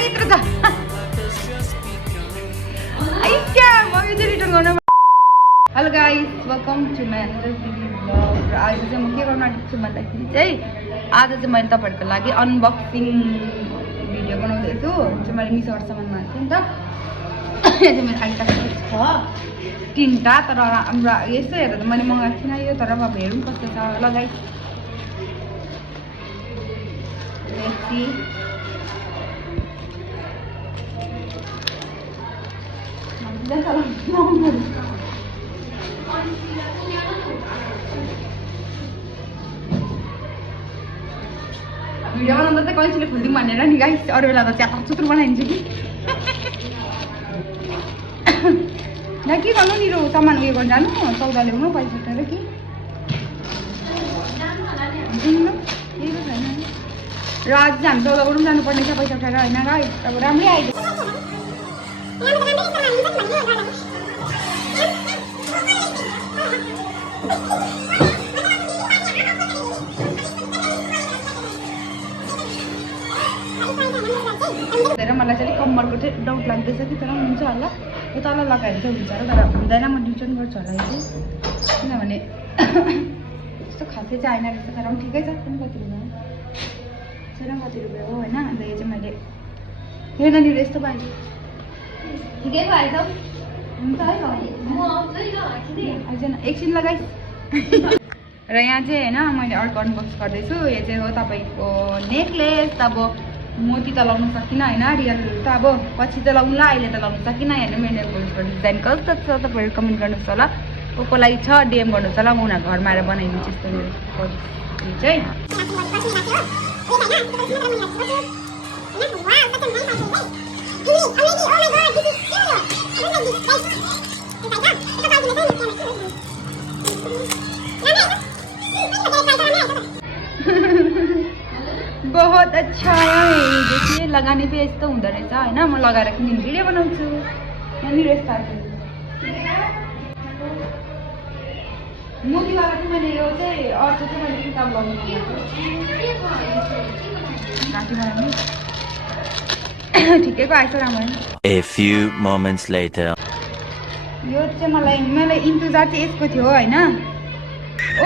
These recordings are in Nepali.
गाडी यत्रो छ क्या म यो चाहिँ रिटर्न गर्न hello guys welcome to my another vlog र आज चाहिँ म के गर्न आँटेको छु भन्दाखेरि चाहिँ आज चाहिँ मैले तपाईँहरूको लागि अनबक्सिङ भिडियो बनाउँदैछु चाहिँ मैले मिसोबाट सामान मागेको थिएँ नि त यहाँ चाहिँ मेरो आइसकेको छ 3टा तर हाम्रो यस्तो हेर्दा त मैले मगाएको थिइनँ यो तर अब हेरौँ कस्तो छ ल गाइस भिडियो बनाउँदा चाहिँ कैँचीले खोलिदिउँ भनेर नि गाइस अरू बेला त च्यात्र चुत्र बनाइन्छ कि ल के गर्नु नि सामान उयो गर्न जानु सौदा ल्याउनु पैसा उठाएर कि र आज चाहिँ हामी सौदा गर्नु जानुपर्ने छ पैसा उठाएर होइन गाइस अब राम्रै आइदियो मलाई चाहिँ कम्मरको चाहिँ डाउट लाग्दैछ कि तर हुन्छ होला यो तल लगाएर चाहिँ हुन्छ र तर हुँदैन म रिटर्न गर्छु होला यो चाहिँ किनभने यस्तो खासै चाहिँ आएन रहेछ तर पनि ठिकै छ पनि कति रुपियाँ छैन कति रुपियाँ हो होइन अन्त यो चाहिँ मैले हेर्न नि यस्तो पाएँ ठिकै भएछ हुन्छ है आइज एकछिन लगाइस् र यहाँ चाहिँ होइन मैले अर्को अनबक्स गर्दैछु यो चाहिँ हो तपाईँको नेकलेस अब मोती त लगाउनु सकिनँ होइन रियल त अब पछि त लगाउनुला अहिले त लगाउनु सकिनँ हेर्नु मेरो नेलपोलिसको डिजाइन कस्तो छ तपाईँहरू कमेन्ट गर्नुहोस् होला को लागि छ डिएम गर्नुहोस् होला म उनीहरूको घरमा आएर बनाइदिन्छु यस्तो मेरो चाहिँ बहुत अच्छा है देखिए लगाने पे यस्तो हुँदो रहेछ होइन म लगाएर किन भिडियो बनाउँछु यहाँनिर यस्तो मोतीवाला चाहिँ मैले यो चाहिँ अर्को चाहिँ मैले किताब लगाउनु घाँटी बनाउनु ठिकैको आएछ राम्रो A few moments later यो चाहिँ मलाई इन्तजार चाहिँ यसको थियो होइन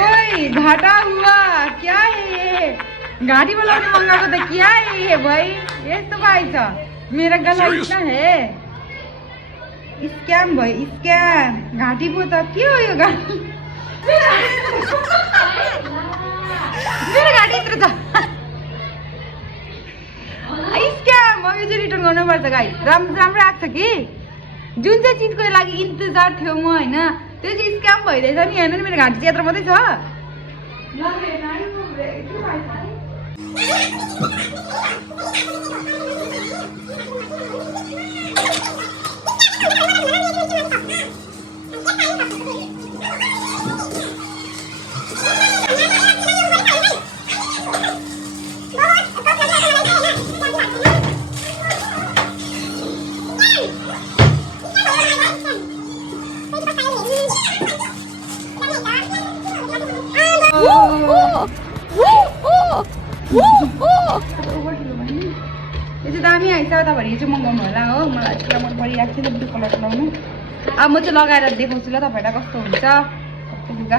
ओइ घाटा हुआ क्या है ये घाटी बनाउने मगाएको त क्या है भाइ यस्तो पाइछ मेरो गला इतना है स्क्याम भयो स्क्याम घाटी पो त के हो यो घाटी मेरो घाटी यत्रो छ स्क्याम अब यो चाहिँ रिटर्न गर्नुपर्छ गाइस राम्रो आएको छ कि जुन चाहिँ चिजको लागि इन्तजार थियो म होइन त्यो चाहिँ स्क्याम भइरहेछ नि हेर्नु नि मेरो घाटी चाहिँ यत्रो मात्रै छ यो चाहिँ दामी आइछ तपाईँहरू यो चाहिँ मगाउनु होला हो मलाई पुरा मन परिरहेको थियो ब्लु कलरको लगाउनु अब म चाहिँ लगाएर देखाउँछु ल तपाईँहरूलाई कस्तो हुन्छ लुगा